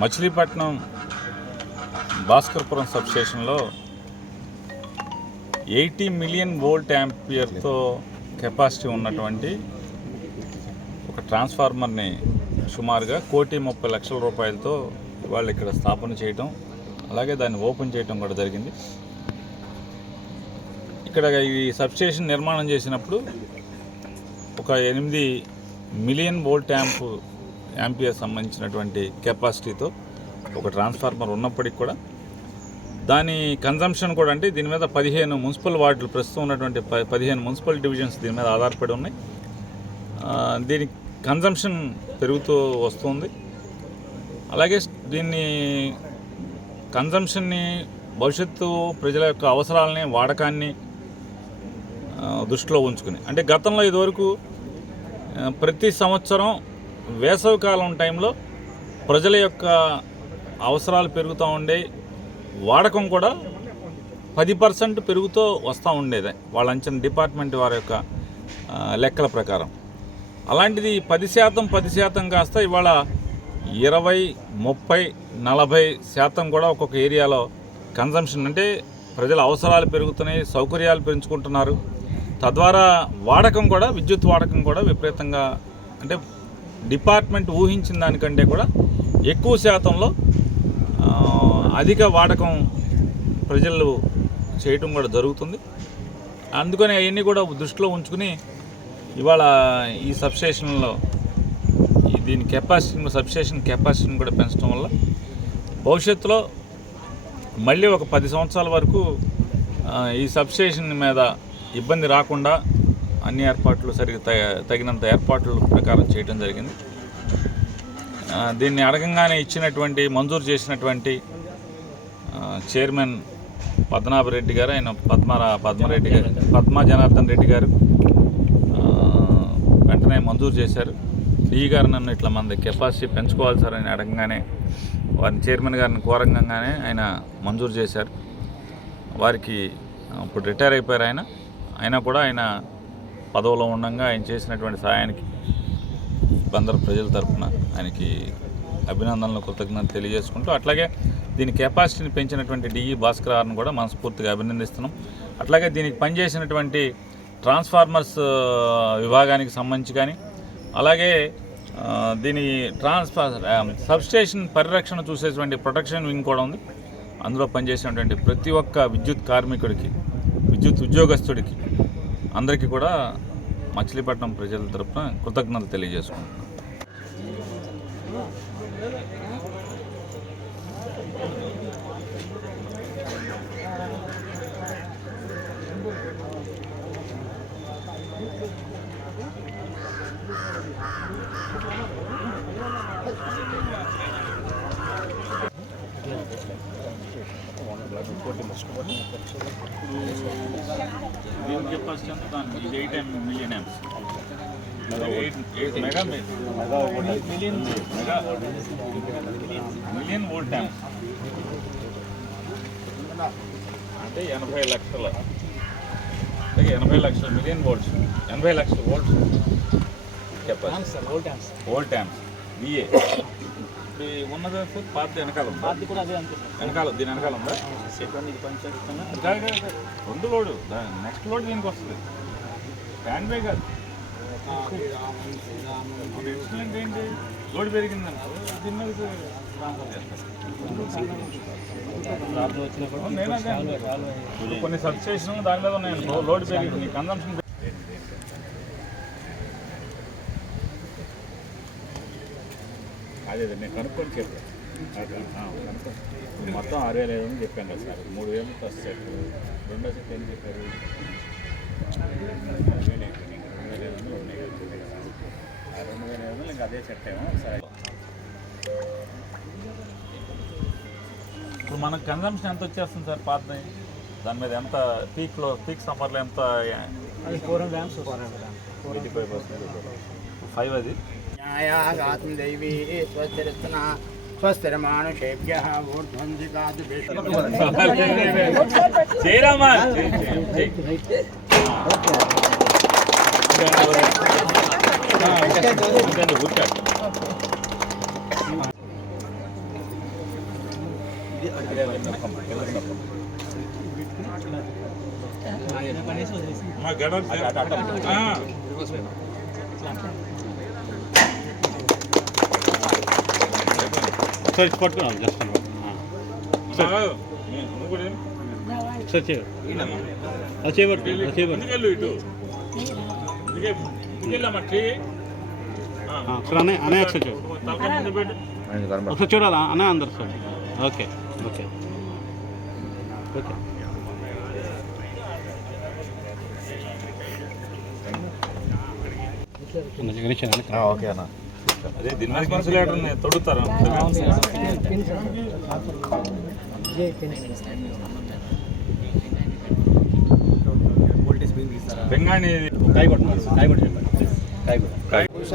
మచిలీపట్నం భాస్కర్పురం సబ్స్టేషన్లో eighty million volt యాంపియర్తో capacity ఉన్నటువంటి ఒక ట్రాన్స్ఫార్మర్ని సుమారుగా కోటి ముప్పై లక్షల రూపాయలతో వాళ్ళు ఇక్కడ స్థాపన చేయటం అలాగే దాన్ని ఓపెన్ చేయటం కూడా జరిగింది. ఇక్కడ ఈ సబ్స్టేషన్ నిర్మాణం చేసినప్పుడు ఒక ఎనిమిది మిలియన్ వోల్ట్ యాంప్ యాంపియర్ సంబంధించినటువంటి కెపాసిటీతో ఒక ట్రాన్స్ఫార్మర్ ఉన్నప్పటికి కూడా దాని కన్జంప్షన్ కూడా అంటే దీని మీద పదిహేను మున్సిపల్ వార్డులు ప్రస్తుతం ఉన్నటువంటి పదిహేను మున్సిపల్ డివిజన్స్ దీని మీద ఆధారపడి ఉన్నాయి. దీని కన్జంప్షన్ పెరుగుతూ వస్తుంది. అలాగే దీన్ని కన్జంప్షన్ని భవిష్యత్తు ప్రజల యొక్క అవసరాలని వాడకాన్ని దృష్టిలో ఉంచుకుని అంటే గతంలో ఇదివరకు ప్రతి సంవత్సరం వేసవికాలం టైంలో ప్రజల యొక్క అవసరాలు పెరుగుతూ ఉండే వాడకం కూడా పది పర్సెంట్ పెరుగుతూ వస్తూ ఉండేది వాళ్ళ అంచనా డిపార్ట్మెంట్ వారి యొక్క లెక్కల ప్రకారం. అలాంటిది పది శాతం పది శాతం కాస్త ఇవాళ ఇరవై ముప్పై నలభై శాతం కూడా ఒక్కొక్క ఏరియాలో కన్జంప్షన్ అంటే ప్రజల అవసరాలు పెరుగుతున్నాయి సౌకర్యాలు పెంచుకుంటున్నారు. తద్వారా వాడకం కూడా విద్యుత్ వాడకం కూడా విపరీతంగా అంటే డిపార్ట్మెంట్ ఊహించిన దానికంటే కూడా ఎక్కువ శాతంలో అధిక వాడకం ప్రజలు చేయటం కూడా జరుగుతుంది. అందుకని అవన్నీ కూడా దృష్టిలో ఉంచుకుని ఇవాళ ఈ సబ్స్టేషన్లో దీని కెపాసిటీని సబ్స్టేషన్ కెపాసిటీని కూడా పెంచడం వల్ల భవిష్యత్తులో మళ్ళీ ఒక పది సంవత్సరాల వరకు ఈ సబ్స్టేషన్ మీద ఇబ్బంది రాకుండా అన్ని ఏర్పాట్లు సరిగ్గా త- తగినంత ఏర్పాట్ల ప్రకారం చేయడం జరిగింది. దీన్ని అడగంగానే ఇచ్చినటువంటి మంజూరు చేసినటువంటి చైర్మన్ పద్మనాభరెడ్డి గారు ఆయన పద్మరా పద్మారెడ్డి గారు పద్మా జనార్దన్ రెడ్డి గారు వెంటనే మంజూరు చేశారు. ఈ గారు నన్ను ఇట్లా మన కెపాసిటీ పెంచుకోవాలి సార్ అని అడగంగానే వారిని చైర్మన్ గారిని కోరంగానే ఆయన మంజూరు చేశారు. వారికి ఇప్పుడు రిటైర్ అయిపోయారు ఆయన. అయినా కూడా ఆయన పదవిలో ఉండగా ఆయన చేసినటువంటి సహాయానికి బందరు ప్రజల తరఫున ఆయనకి అభినందనలు కృతజ్ఞతలు తెలియజేసుకుంటూ అట్లాగే దీని కెపాసిటీని పెంచినటువంటి డిఈ భాస్కర్ గారిని కూడా మనస్ఫూర్తిగా అభినందిస్తున్నాం. అట్లాగే దీనికి పనిచేసినటువంటి ట్రాన్స్ఫార్మర్స్ విభాగానికి సంబంధించి కానీ అలాగే దీని ట్రాన్స్ఫార్ సబ్స్టేషన్ పరిరక్షణ చూసేటువంటి ప్రొటెక్షన్ వింగ్ కూడా ఉంది. అందులో పనిచేసినటువంటి ప్రతి ఒక్క విద్యుత్ కార్మికుడికి విద్యుత్ ఉద్యోగస్తుడికి అందరికీ కూడా మచిలీపట్నం ప్రజల తరపున కృతజ్ఞతలు తెలియజేసుకుంటున్నాను దీని ఎంత దాని ఇది eight M million mega million volt. Amps అంటే ఎనభై లక్షల. అంటే ఎనభై లక్షల మిలియన్ వోల్ట్స్ ఎనభై లక్షల volts capacity volt amps VA ఇప్పుడు ఉన్నది పాత వెనకాల ఉందా? కూడా అదే వెనకాల దీని వెనకాల ఉందా. రెండు లోడు. నెక్స్ట్ లోడ్ దీనికి వస్తుంది. హ్యాండ్ బ్యాగ్ కాదు. ఇన్సిడెంట్ ఏంటి? లోడ్ పెరిగిందనుకో దీని మీద నేను కొన్ని సబ్స్టేషన్ దాని మీద ఉన్నాయి. లోడ్ పెరిగింది. కన్సంప్షన్ అదే అదే నేను కనుక్కొని. చెప్పాను మొత్తం ఆరు వేల ఐదు వందలు చెప్పాను కదా సార్. మూడు వేలు ఫస్ట్ సెట్ రెండో సెట్ ఏం చెప్పారు. రెండు వేల ఐదు వందలు ఉన్నాయి. ఆ రెండు వేల ఐదు వందలు ఇంకా అదే సెట్ ఏమో సరే ఇప్పుడు మనకు కన్జంప్షన్ ఎంత వచ్చేస్తుంది సార్ పాతది? దాని మీద ఎంత పీక్లో పీక్ సమ్మర్లో ఎంత అది ఫోర్ హండ్రెడ్ ఫైవ్ అది? आयागात्मदैवी स्वस्तिरस्तना स्वस्तिरमानुषेभ्यः గణం ఒకసారి పట్టుకున్నాను జస్ట్ అది చేయబట్టు చేయబట్టు. ఒకసారి. అనే అనే ఒకసారి చూడు. ఒకసారి చూడాలా? అనే అందరు sir okay okay. Okay. Okay అన్న. అదే దీని మీద ఇన్సులేటర్ తొడుగుతారా? బెంగాణి కాయ కొట్టండి కాయ కొట్టి చెప్పండి. కాయ కొట్టి